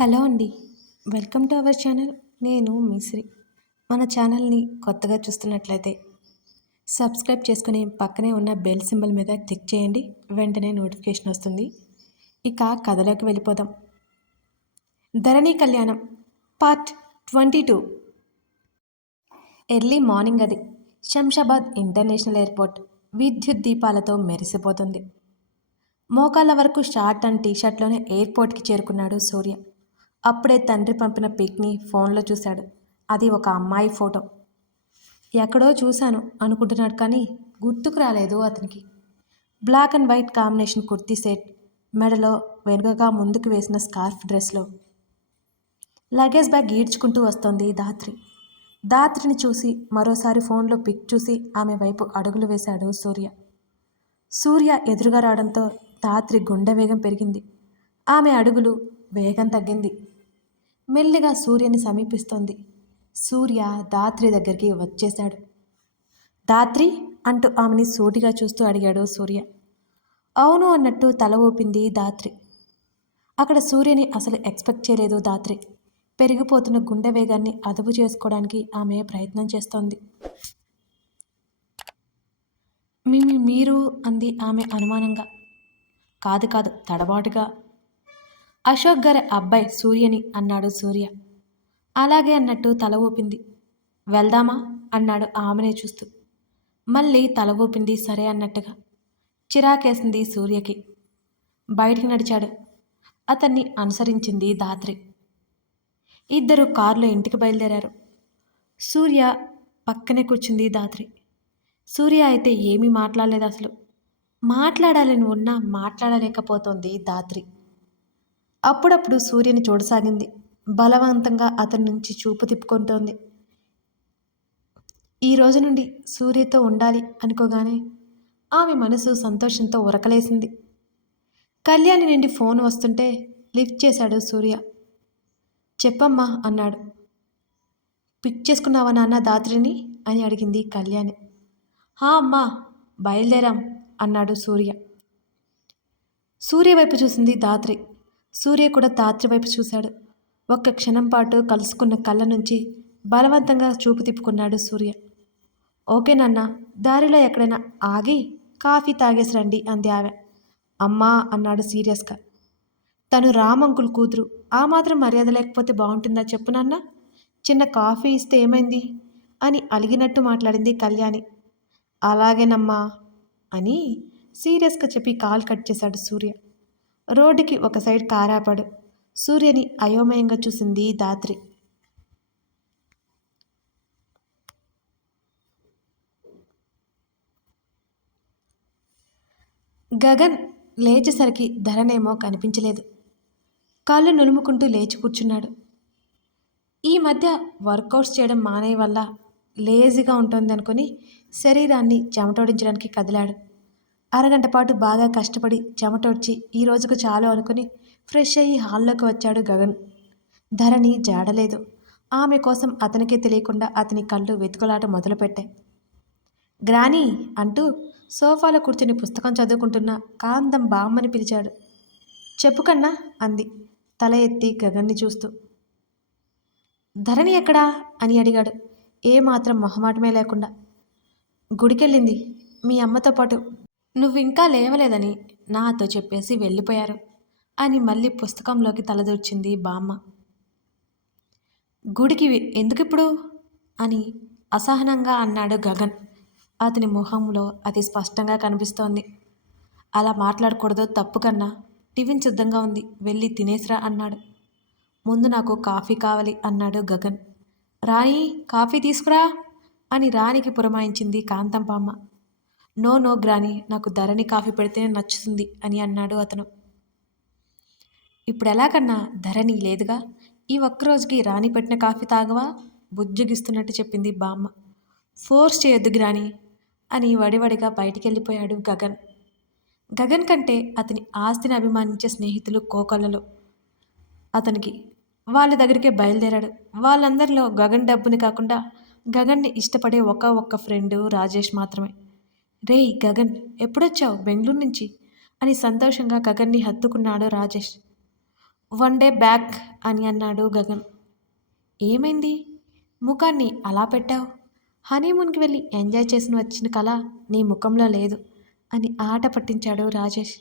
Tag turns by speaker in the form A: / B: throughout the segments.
A: Hello అండి. Welcome to our channel. నేను మిశ్రీ మన ఛానల్ని కొత్తగా చూస్తున్నట్లయితే సబ్స్క్రైబ్ చేసుకుని పక్కనే ఉన్న బెల్ సింబల్ మీద క్లిక్ చేయండి. వెంటనే నోటిఫికేషన్ వస్తుంది. ఇక కథలోకి వెళ్ళిపోదాం. Dharani Kalyanam part twenty two. Early morning అది. శంషాబాద్ ఇంటర్నేషనల్ ఎయిర్పోర్ట్ విద్యుత్ దీపాలతో మెరిసిపోతుంది. మోకాళ్ళ వరకు షార్ట్ అండ్ టీషర్ట్లోనే ఎయిర్పోర్ట్కి చేరుకున్నాడు సూర్య. అప్పుడే తండ్రి పంపిన పిక్ని ఫోన్లో చూశాడు. అది ఒక అమ్మాయి ఫోటో. ఎక్కడో చూశాను అనుకుంటున్నాడు కానీ గుర్తుకు రాలేదు అతనికి. Black and white combination kurti set మెడలో వెనుకగా ముందుకు వేసిన స్కార్ఫ్ డ్రెస్లో. లగేజ్ బ్యాగ్ ఈడ్చుకుంటూ వస్తోంది దాత్రి దాత్రిని చూసి మరోసారి ఫోన్లో పిక్ చూసి ఆమె వైపు అడుగులు వేశాడు సూర్య. సూర్య ఎదురుగా రావడంతో దాత్రి గుండె వేగం పెరిగింది. ఆమె అడుగులు వేగం తగ్గింది. మెల్లిగా సూర్యని సమీపిస్తోంది. సూర్య దాత్రి దగ్గరికి వచ్చేశాడు. దాత్రి అంటూ ఆమెని సూటిగా చూస్తూ అడిగాడు సూర్య. అవును అన్నట్టు తల ఊపింది దాత్రి అక్కడ సూర్యని అసలు ఎక్స్పెక్ట్ చేయలేదు దాత్రి పెరిగిపోతున్న గుండె వేగాన్ని అదుపు చేసుకోవడానికి ఆమె ప్రయత్నం చేస్తోంది. మిమి మీరు అంది ఆమె అనుమానంగా. కాదు కాదు తడబాటుగా. అశోక్ గారి అబ్బాయి సూర్యని అన్నాడు సూర్య. అలాగే అన్నట్టు తల ఊపింది. వెళ్దామా? అన్నాడు ఆమెనే చూస్తూ. మళ్ళీ తల ఊపింది సరే అన్నట్టుగా. చిరాకేసింది సూర్యకి. బయటికి నడిచాడు. అతన్ని అనుసరించింది దాత్రి ఇద్దరు కారులో ఇంటికి బయలుదేరారు. సూర్య పక్కనే కూర్చుంది దాత్రి సూర్య అయితే ఏమీ మాట్లాడలేదు అసలు. మాట్లాడాలని ఉన్నా మాట్లాడలేకపోతోంది దాత్రి అప్పుడప్పుడు సూర్యుని చూడసాగింది. బలవంతంగా అతని నుంచి చూపు తిప్పుకుంటోంది. ఈ రోజు నుండి సూర్యతో ఉండాలి అనుకోగానే ఆమె మనసు సంతోషంతో ఉరకలేసింది. కళ్యాణి నుండి ఫోన్ వస్తుంటే లిఫ్ట్ చేశాడు సూర్య. చెప్పమ్మా అన్నాడు. పిక్ చేసుకున్నావా నాన్న దాత్రిని? అని అడిగింది కళ్యాణి. హా అమ్మా బయలుదేరాం అన్నాడు సూర్య. సూర్య వైపు చూసింది దాత్రి. సూర్య కూడా తాత్రి వైపు చూశాడు. ఒక్క క్షణం పాటు కలుసుకున్న కళ్ళ నుంచి బలవంతంగా చూపు తిప్పుకున్నాడు సూర్య. ఓకే దారిలో ఎక్కడైనా ఆగి కాఫీ తాగేసి రండి అంది ఆమె. అమ్మా అన్నాడు సీరియస్గా. తను రామంకుల్ కూతురు ఆ మాత్రం మర్యాద లేకపోతే బాగుంటుందా చెప్పు నాన్న? చిన్న కాఫీ ఇస్తే ఏమైంది? అని అలిగినట్టు మాట్లాడింది కళ్యాణి. అలాగేనమ్మా అని సీరియస్గా చెప్పి కాల్ కట్ చేశాడు సూర్య. రోడ్డుకి ఒక సైడ్ కారాపాడు. సూర్యని అయోమయంగా చూసింది దాత్రి. గగన్ లేచేసరికి ధరనేమో కనిపించలేదు. కాళ్ళు నులుముకుంటూ లేచి కూర్చున్నాడు. ఈ మధ్య వర్కౌట్స్ చేయడం మానే వల్ల లేజీగా ఉంటుందనుకొని శరీరాన్ని చెమటోడించడానికి కదిలాడు. అరగంట పాటు బాగా కష్టపడి చెమటొడ్చి ఈ రోజుకు చాలు అనుకుని ఫ్రెష్ అయ్యి హాల్లోకి వచ్చాడు గగన్. ధరణి జాడలేదు. ఆమె కోసం అతనికే తెలియకుండా అతని కళ్ళు వెతుకులాట మొదలుపెట్టాయి. గ్రానీ అంటూ సోఫాలో కూర్చుని పుస్తకం చదువుకుంటున్న కాంతం బామ్మని పిలిచాడు. చెప్పు కన్నా అంది. తల ఎత్తి గగన్ని చూస్తూ. ధరణి ఎక్కడా? అని అడిగాడు. ఏమాత్రం మొహమాటమే లేకుండా. గుడికెళ్ళింది. మీ అమ్మతో పాటు నువ్వు ఇంకా లేవలేదని నాతో చెప్పేసి వెళ్ళిపోయారు అని మళ్ళీ పుస్తకంలోకి తలదూర్చింది బామ్మ. గుడికి ఎందుకిప్పుడు? అని అసహనంగా అన్నాడు గగన్. అతని ముఖంలో అది స్పష్టంగా కనిపిస్తోంది. అలా మాట్లాడకూడదు తప్పు కన్నా టిఫిన్ సిద్ధంగా ఉంది వెళ్ళి తినేసిరా అన్నాడు. ముందు నాకు కాఫీ కావాలి అన్నాడు గగన్. రాణి కాఫీ తీసుకురా అని రాణికి పురమాయించింది కాంతంపామ్మ నో నో గ్రాని నాకు ధరణి కాఫీ పెడితేనే నచ్చుతుంది అని అన్నాడు అతను. ఇప్పుడు ఎలాగన్నా ధరణి లేదుగా? ఈ ఒక్కరోజుకి రాణి పెట్టిన కాఫీ తాగవా బుజ్జగిస్తున్నట్టు చెప్పింది బామ్మ. ఫోర్స్ చేయొద్దు గ్రాని అని వడివడిగా బయటికి వెళ్ళిపోయాడు గగన్. గగన్ కంటే అతని ఆస్తిని అభిమానించే స్నేహితులు కోకొల్లలో. అతనికి వాళ్ళ దగ్గరికే బయలుదేరాడు. వాళ్ళందరిలో గగన్ డబ్బుని కాకుండా గగన్ని ఇష్టపడే ఒక ఒక్క ఫ్రెండు రాజేష్ మాత్రమే. రేయ్ గగన్ ఎప్పుడొచ్చావు బెంగళూరు నుంచి? అని సంతోషంగా గగన్ని హత్తుకున్నాడు రాజేష్. వన్ డే బ్యాక్ అని అన్నాడు గగన్. ఏమైంది? ముఖాన్ని అలా పెట్టావు? హనీమూన్కి వెళ్ళి ఎంజాయ్ చేసిన వచ్చిన కళ నీ ముఖంలో లేదు అని ఆట పట్టించాడు రాజేష్.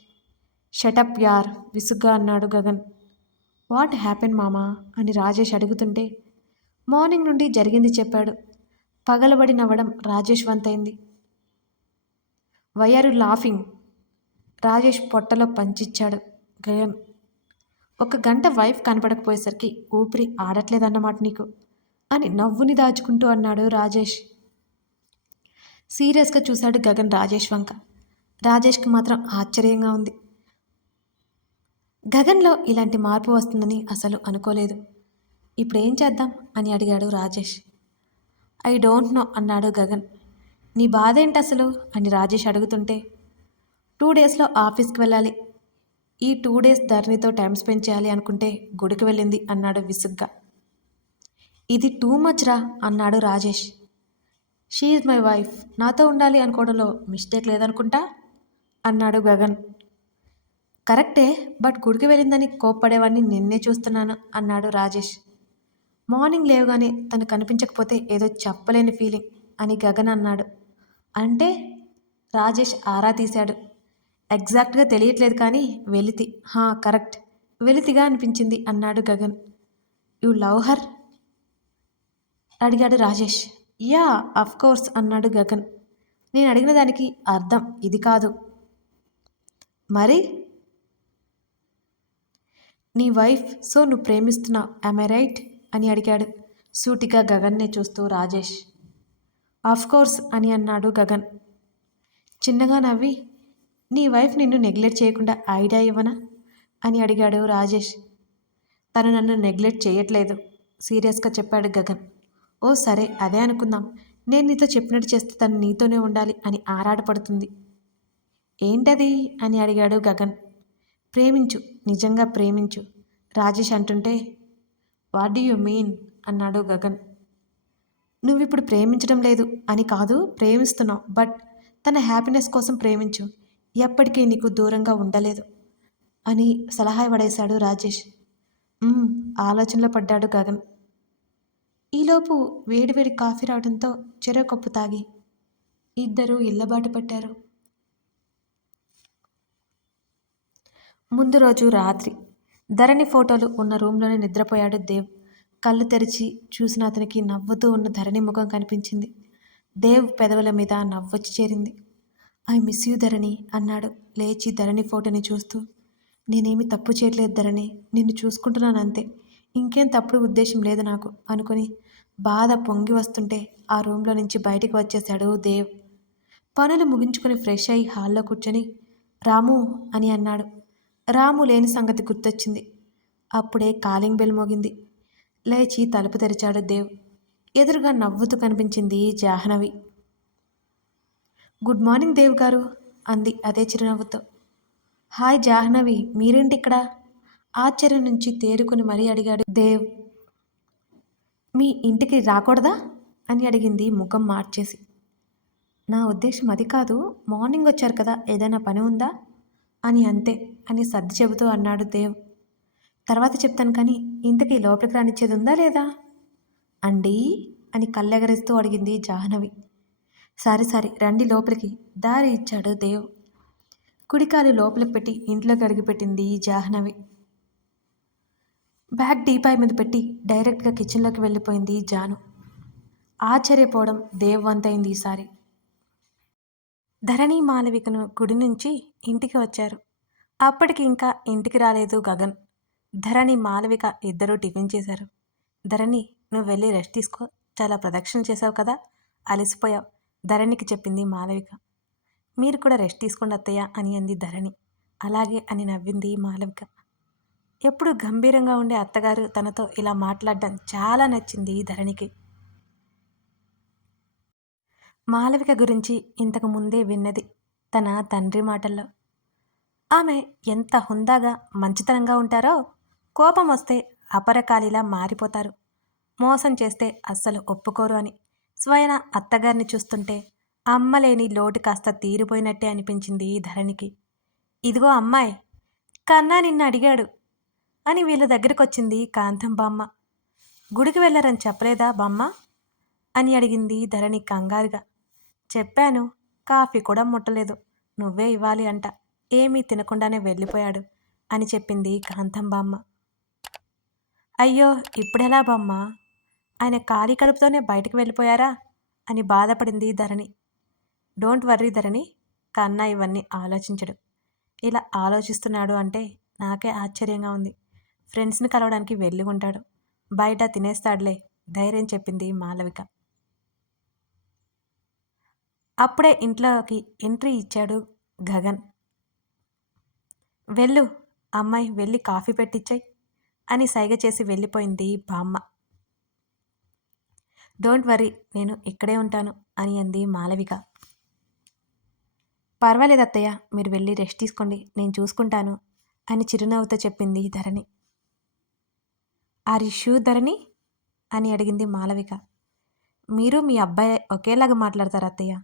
A: షటప్ యార్ విసుగ్గా అన్నాడు గగన్. వాట్ హ్యాపెన్ మామా? అని రాజేష్ అడుగుతుంటే మార్నింగ్ నుండి జరిగింది చెప్పాడు. పగలబడి నవ్వడం రాజేష్ వంతైంది. వై ఆర్ లాఫింగ్ రాజేష్ పొట్టలో పంచిచ్చాడు గగన్. ఒక గంట వైఫ్ కనపడకపోయేసరికి ఊపిరి ఆడట్లేదన్నమాట నీకు అని నవ్వుని దాచుకుంటూ అన్నాడు రాజేష్. సీరియస్గా చూశాడు గగన్ రాజేష్ వంక. రాజేష్కి మాత్రం ఆశ్చర్యంగా ఉంది. గగన్లో ఇలాంటి మార్పు వస్తుందని అసలు అనుకోలేదు. ఇప్పుడు ఏం చేద్దాం అని అడిగాడు రాజేష్. ఐ డోంట్ నో అన్నాడు గగన్. నీ బాధ ఏంటి అసలు అని రాజేష్ అడుగుతుంటే టూ డేస్లో ఆఫీస్కి వెళ్ళాలి. ఈ టూ డేస్ ధరణితో టైం స్పెండ్ చేయాలి అనుకుంటే గుడికి వెళ్ళింది అన్నాడు విసుగ్గా. ఇది టూ మచ్ రా అన్నాడు Rajesh. She is my wife. నాతో ఉండాలి అనుకోవడంలో మిస్టేక్ లేదనుకుంటా? అన్నాడు గగన్. కరెక్టే బట్ గుడికి వెళ్ళిందని కోప్పడేవాడిని నిన్నే చూస్తున్నాను అన్నాడు రాజేష్. మార్నింగ్ లేవగానే తను కనిపించకపోతే ఏదో చెప్పలేని ఫీలింగ్ అని గగన్ అన్నాడు. అంటే రాజేష్ ఆరా తీశాడు. ఎగ్జాక్ట్గా తెలియట్లేదు కానీ వెలితి హా కరెక్ట్ వెలితిగా అనిపించింది అన్నాడు గగన్. You love her? అడిగాడు రాజేష్. యా అఫ్ కోర్స్ అన్నాడు గగన్. నేను అడిగిన దానికి అర్థం ఇది కాదు. మరి? నీ వైఫ్ సో నువ్వు ప్రేమిస్తున్నావు ఐ రైట్ అని అడిగాడు సూటిగా గగన్నే చూస్తూ రాజేష్. కోర్స్ అని అన్నాడు గగన్. చిన్నగా నవ్వి నీ వైఫ్ నిన్ను నెగ్లెక్ట్ చేయకుండా ఐడియా ఇవ్వనా? అని అడిగాడు రాజేష్. తను నన్ను నెగ్లెక్ట్ చేయట్లేదు సీరియస్గా చెప్పాడు గగన్. ఓ సరే అదే అనుకుందాం. నేను నీతో చెప్పినట్టు చేస్తే తను నీతోనే ఉండాలి అని ఆరాటపడుతుంది. ఏంటది? అని అడిగాడు గగన్. ప్రేమించు నిజంగా ప్రేమించు రాజేష్ అంటుంటే. వాట్ డూ యు మీన్ అన్నాడు గగన్. నువ్వు ఇప్పుడు ప్రేమించడం లేదు అని కాదు ప్రేమిస్తున్నావు. బట్ తన హ్యాపీనెస్ కోసం ప్రేమించు. ఎప్పటికీ నీకు దూరంగా ఉండలేదు అని సలహా పడేశాడు రాజేష్. ఆలోచనలో పడ్డాడు గగన్. ఈలోపు వేడివేడి కాఫీ రావడంతో చెరో కప్పు తాగి ఇద్దరూ ఇళ్ళబాటు పట్టారు. ముందు రోజు రాత్రి ధరణి ఫోటోలు ఉన్న రూమ్లోనే నిద్రపోయాడు దేవ్. కళ్ళు తెరిచి చూసిన అతనికి నవ్వుతూ ఉన్న ధరణి ముఖం కనిపించింది. దేవ్ పెదవుల మీద నవ్వొచ్చి చేరింది. ఐ మిస్ యూ ధరణి అన్నాడు. లేచి ధరణి ఫోటోని చూస్తూ నేనేమి తప్పు చేయట్లేదు ధరణి నిన్ను చూసుకుంటున్నాను అంతే. ఇంకేం తప్పుడు ఉద్దేశం లేదు నాకు అనుకుని బాధ పొంగి వస్తుంటే ఆ రూమ్లో నుంచి బయటికి వచ్చేశాడు దేవ్. పనులు ముగించుకొని ఫ్రెష్ అయ్యి హాల్లో కూర్చొని రాము అని అన్నాడు. రాము లేని సంగతి గుర్తొచ్చింది. అప్పుడే కాలింగ్ బెల్ మోగింది. లేచి తలుపు తెరిచాడు దేవ్. ఎదురుగా నవ్వుతూ కనిపించింది జాహ్నవి. గుడ్ మార్నింగ్ దేవ్ గారు అంది అదే చిరునవ్వుతో. హాయ్ జాహ్నవి మీరేంటి ఇక్కడ ఆశ్చర్యం నుంచి తేరుకుని మరీ అడిగాడు దేవ్. మీ ఇంటికి రాకూడదా? అని అడిగింది ముఖం మార్చేసి. నా ఉద్దేశం అది కాదు మార్నింగ్ వచ్చారు కదా ఏదైనా పని ఉందా? అని అంతే అని సర్ది చెబుతూ అన్నాడు దేవ్. తర్వాత చెప్తాను కానీ ఇంతకీ లోపలికి రానిచ్చేది ఉందా లేదా? అండి అని కళ్ళెగరిస్తూ అడిగింది జాహ్నవి. సారీ సారీ రండి లోపలికి. దారి ఇచ్చాడు దేవ్. కుడికాలు లోపలికి పెట్టి ఇంట్లోకి అడిగిపెట్టింది జాహ్నవి. బ్యాగ్ డీపాయ్ మీద పెట్టి డైరెక్ట్గా కిచెన్లోకి వెళ్ళిపోయింది జాను. ఆశ్చర్యపోవడం దేవ్ వంతైంది ఈసారి. ధరణి మాలవికను గుడి నుంచి ఇంటికి వచ్చారు. అప్పటికి ఇంకా ఇంటికి రాలేదు గగన్. ధరణి మాలవిక ఇద్దరూ టిఫిన్ చేశారు. ధరణి నువ్వు వెళ్ళి రెస్ట్ తీసుకో. చాలా ప్రదక్షిణ చేశావు కదా. అలసిపోయావు. ధరణికి చెప్పింది మాలవిక. మీరు కూడా రెస్ట్ తీసుకోండి అత్తయ్య అని అంది ధరణి. అలాగే అని నవ్వింది మాలవిక. ఎప్పుడు గంభీరంగా ఉండే అత్తగారు తనతో ఇలా మాట్లాడడం చాలా నచ్చింది ధరణికి. మాలవిక గురించి ఇంతకు ముందే విన్నది తన తండ్రి మాటల్లో. ఆమె ఎంత హుందాగా మంచితనంగా ఉంటారో కోపం వస్తే అపరకాలిలా మారిపోతారు. మోసం చేస్తే అస్సలు ఒప్పుకోరు అని. స్వయన అత్తగారిని చూస్తుంటే అమ్మలేని లోటు కాస్త తీరిపోయినట్టే అనిపించింది ధరణికి. ఇదిగో అమ్మాయి కన్నా నిన్ను అడిగాడు అని వీళ్ళ దగ్గరకొచ్చింది కాంతం బామ్మ. గుడికి వెళ్ళారని చెప్పలేదా బామ్మ? అని అడిగింది ధరణి కంగారుగా. చెప్పాను కాఫీ కూడా ముట్టలేదు నువ్వే ఇవ్వాలి అంట. ఏమీ తినకుండానే వెళ్ళిపోయాడు అని చెప్పింది కాంతం బామ్మ. అయ్యో ఇప్పుడెలా బామ్మ ఆయన ఖాళీ కడుపుతోనే బయటకు వెళ్ళిపోయారా? అని బాధపడింది ధరణి. డోంట్ వర్రీ ధరణి కన్నా ఇవన్నీ ఆలోచించడు. ఇలా ఆలోచిస్తున్నాడు అంటే నాకే ఆశ్చర్యంగా ఉంది. ఫ్రెండ్స్ని కలవడానికి వెళ్ళి ఉంటాడు. బయట తినేస్తాడులే ధైర్యం చెప్పింది మాలవిక. అప్పుడే ఇంట్లోకి ఎంట్రీ ఇచ్చాడు గగన్. వెళ్ళు అమ్మాయి వెళ్ళి కాఫీ పెట్టిచ్చాయి. అని సైగ చేసి వెళ్ళిపోయింది బామ్మ. డోంట్ వరీ నేను ఇక్కడే ఉంటాను అని అంది మాలవిక. పర్వాలేదు అత్తయ్య మీరు వెళ్ళి రెస్ట్ తీసుకోండి నేను చూసుకుంటాను అని చిరునవ్వుతో చెప్పింది ధరణి. ఆర్ ఇష్యూ ధరణి? అని అడిగింది మాలవిక. మీరు మీ అబ్బాయి ఒకేలాగా మాట్లాడతారు అత్తయ్య.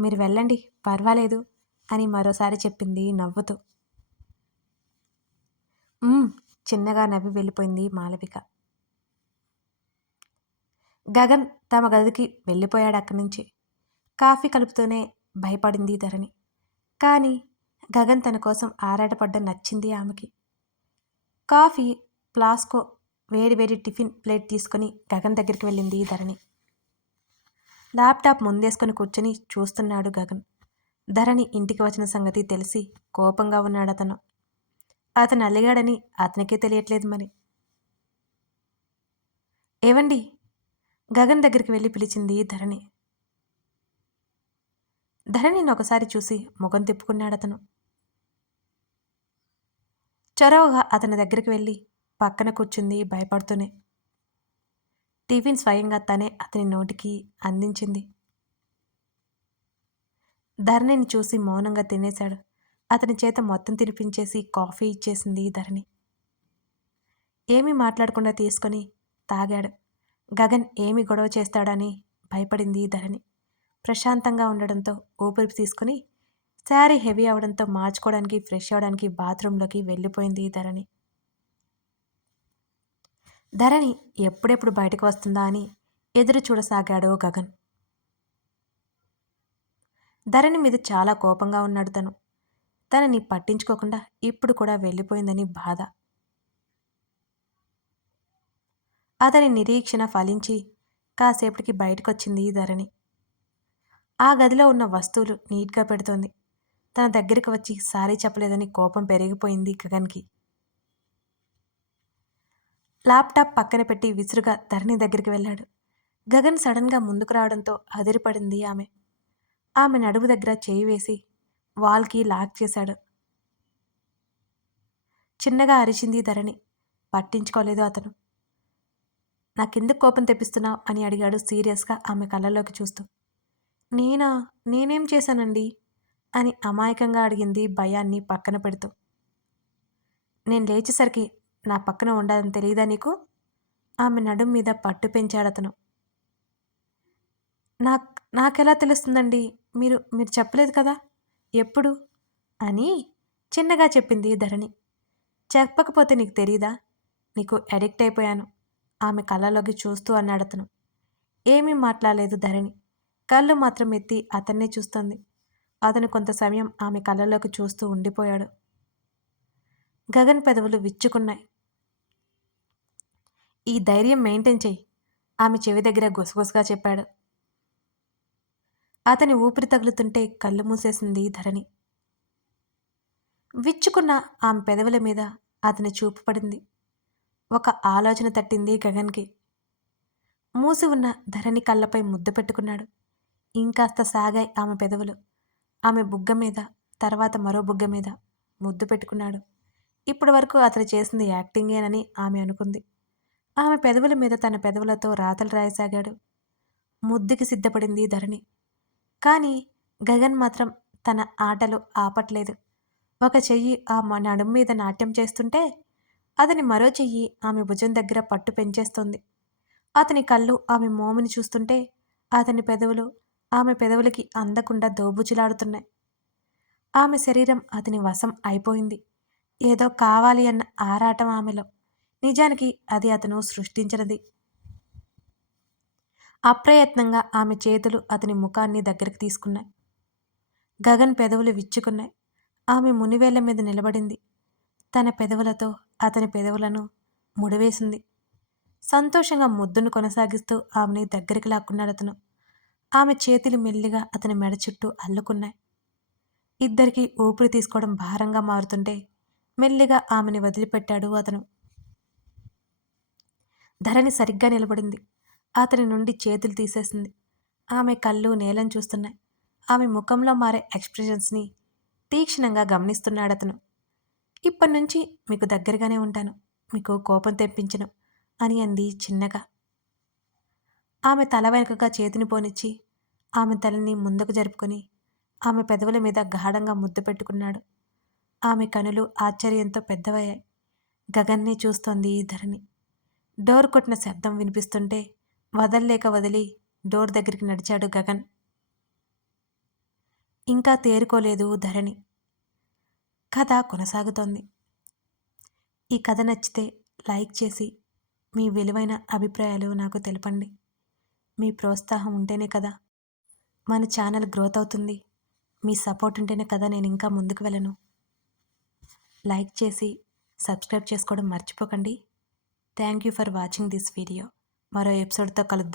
A: మీరు వెళ్ళండి పర్వాలేదు అని మరోసారి చెప్పింది నవ్వుతూ. చిన్నగా నవ్వి వెళ్ళిపోయింది మాలవిక. గగన్ తమ గదికి వెళ్ళిపోయాడు అక్కడి నుంచి. కాఫీ కలుపుతూనే భయపడింది ధరణి. కానీ గగన్ తన కోసం ఆరాటపడ్డ నచ్చింది ఆమెకి. కాఫీ ప్లాస్కో వేడి వేడి టిఫిన్ ప్లేట్ తీసుకొని గగన్ దగ్గరికి వెళ్ళింది ధరణి. ల్యాప్టాప్ ముందేసుకొని కూర్చొని చూస్తున్నాడు గగన్. ధరణి ఇంటికి వచ్చిన సంగతి తెలిసి కోపంగా ఉన్నాడు అతను అతను అల్లిగాడని అతనికే తెలియట్లేదు మరి. ఏవండి? గగన్ దగ్గరికి వెళ్ళి పిలిచింది ధరణి. ధరణిని ఒకసారి చూసి ముఖం తిప్పుకున్నాడు అతను చొరవగా అతని దగ్గరికి వెళ్ళి పక్కన కూర్చుంది భయపడుతూనే. టిఫిన్ స్వయంగా తనే అతని నోటికి అందించింది. ధరణిని చూసి మౌనంగా తినేశాడు. అతని చేత మొత్తం తినిపించేసి కాఫీ ఇచ్చేసింది ధరణి. ఏమీ మాట్లాడకుండా తీసుకొని తాగాడు. గగన్ ఏమి గొడవ చేస్తాడని భయపడింది ధరణి. ప్రశాంతంగా ఉండడంతో ఊపిరి తీసుకుని శారీ హెవీ అవడంతో మార్చుకోవడానికి ఫ్రెష్ అవడానికి బాత్రూంలోకి వెళ్ళిపోయింది ధరణి. ధరణి ఎప్పుడెప్పుడు బయటకు వస్తుందా అని ఎదురు చూడసాగాడు గగన్. ధరణి మీద చాలా కోపంగా ఉన్నాడు తను. తనని పట్టించుకోకుండా ఇప్పుడు కూడా వెళ్ళిపోయిందని బాధ. అతని నిరీక్షణ ఫలించి కాసేపటికి బయటకొచ్చింది ధరణి. ఆ గదిలో ఉన్న వస్తువులు నీట్గా పెడుతోంది. తన దగ్గరికి వచ్చి సారీ చెప్పలేదని కోపం పెరిగిపోయింది గగన్కి. ల్యాప్టాప్ పక్కన పెట్టి విసురుగా ధరణి దగ్గరికి వెళ్ళాడు. గగన్ సడన్గా ముందుకు రావడంతో అదిరిపడింది ఆమె. ఆమె నడుము దగ్గర చేయి వేసి వాల్కి లాక్ చేశాడు. చిన్నగా అరిచింది ధరణి. పట్టించుకోలేదు అతను. నాకెందుకు కోపం తెప్పిస్తున్నావు అని అడిగాడు సీరియస్గా ఆమె కళ్ళలోకి చూస్తూ. నేనా? నేనేం చేశానండి? అని అమాయకంగా అడిగింది భయాన్ని పక్కన పెడుతూ. నేను లేచేసరికి నా పక్కన ఉండాలని తెలియదా నీకు? ఆమె నడుం మీద పట్టు పెంచాడతను నాకు నాకెలా తెలుస్తుందండి? మీరు మీరు చెప్పలేదు కదా? ఎప్పుడు? అని చిన్నగా చెప్పింది ధరణి. చెప్పకపోతే నీకు తెలీదా? నీకు అడిక్ట్ అయిపోయాను. ఆమె కళ్ళలోకి చూస్తూ అన్నాడతను ఏమీ మాట్లాడలేదు ధరణి. కళ్ళు మాత్రం ఎత్తి అతన్నే చూస్తుంది. అతను కొంత సమయం ఆమె కళ్ళలోకి చూస్తూ ఉండిపోయాడు. గగన్ పెదవులు విచ్చుకున్నాయి. ఈ ధైర్యం మెయింటైన్ చెయ్యి ఆమె చెవి దగ్గర గుసగుసగా చెప్పాడు. అతని ఊపిరి తగులుతుంటే కళ్ళు మూసేసింది ధరణి. విచ్చుకున్న ఆమె పెదవుల మీద అతని చూపు పడింది. ఒక ఆలోచన తట్టింది గగన్కి. మూసి ఉన్న ధరణి కళ్ళపై ముద్దు పెట్టుకున్నాడు. ఇంకాస్త సాగాయి ఆమె పెదవులు. ఆమె బుగ్గ మీద తర్వాత మరో బుగ్గ మీద ముద్దు పెట్టుకున్నాడు. ఇప్పటి వరకు అతను చేసింది యాక్టింగేనని ఆమె అనుకుంది. ఆమె పెదవుల మీద తన పెదవులతో రాతలు రాయసాగాడు. ముద్దుకి సిద్ధపడింది ధరణి. కానీ గగన్ మాత్రం తన ఆటలు ఆపట్లేదు. ఒక చెయ్యి ఆ నడుం మీద నాట్యం చేస్తుంటే అతని మరో చెయ్యి ఆమె భుజం దగ్గర పట్టు పెంచేస్తుంది. అతని కళ్ళు ఆమె మోముని చూస్తుంటే అతని పెదవులు ఆమె పెదవులకి అందకుండా దోబుచులాడుతున్నాయి. ఆమె శరీరం అతని వశం అయిపోయింది. ఏదో కావాలి అన్న ఆరాటం ఆమెలో. నిజానికి అది అతను సృష్టించినది. అప్రయత్నంగా ఆమె చేతులు అతని ముఖాన్ని దగ్గరికి తీసుకున్నాయి. గగన్ పెదవులు విచ్చుకున్నాయి. ఆమె మునివేళ్ళ మీద నిలబడింది. తన పెదవులతో అతని పెదవులను ముడివేసింది. సంతోషంగా ముద్దును కొనసాగిస్తూ ఆమెని దగ్గరికి లాక్కున్నాడు అతను. ఆమె చేతులు మెల్లిగా అతని మెడ చుట్టూ అల్లుకున్నాయి. ఇద్దరికి ఊపిరి తీసుకోవడం భారంగా మారుతుంటే మెల్లిగా ఆమెని వదిలిపెట్టాడు అతను. ధరణి సరిగ్గా నిలబడింది. అతని నుండి చేతులు తీసేసింది. ఆమె కళ్ళు నేలను చూస్తున్నాయి. ఆమె ముఖంలో మారే ఎక్స్ప్రెషన్స్ని తీక్షణంగా గమనిస్తున్నాడు అతను ఇప్పటి నుంచి మీకు దగ్గరగానే ఉంటాను. మీకు కోపం తెప్పించను అని అంది చిన్నగా. ఆమె తల వెనుకగా చేతిని పోనిచ్చి ఆమె తలని ముందుకు జరుపుకొని ఆమె పెదవుల మీద గాఢంగా ముద్దు పెట్టుకున్నాడు. ఆమె కనులు ఆశ్చర్యంతో పెద్దవయ్యాయి. గగన్నే చూస్తోంది ధరణి. డోర్ కొట్టిన శబ్దం వినిపిస్తుంటే వదల్లేక వదిలి డోర్ దగ్గరికి నడిచాడు గగన్. ఇంకా తేరుకోలేదు ధరణి. కథ కొనసాగుతోంది. ఈ కథ నచ్చితే లైక్ చేసి మీ విలువైన అభిప్రాయాలు నాకు తెలపండి. మీ ప్రోత్సాహం ఉంటేనే కదా మన ఛానల్ గ్రోత్ అవుతుంది. మీ సపోర్ట్ ఉంటేనే కదా నేను ఇంకా ముందుకు వెళ్ళను. లైక్ చేసి సబ్స్క్రైబ్ చేసుకోవడం మర్చిపోకండి. Thank you for watching this video. మరో ఎపిసోడ్తో కలుద్దాం.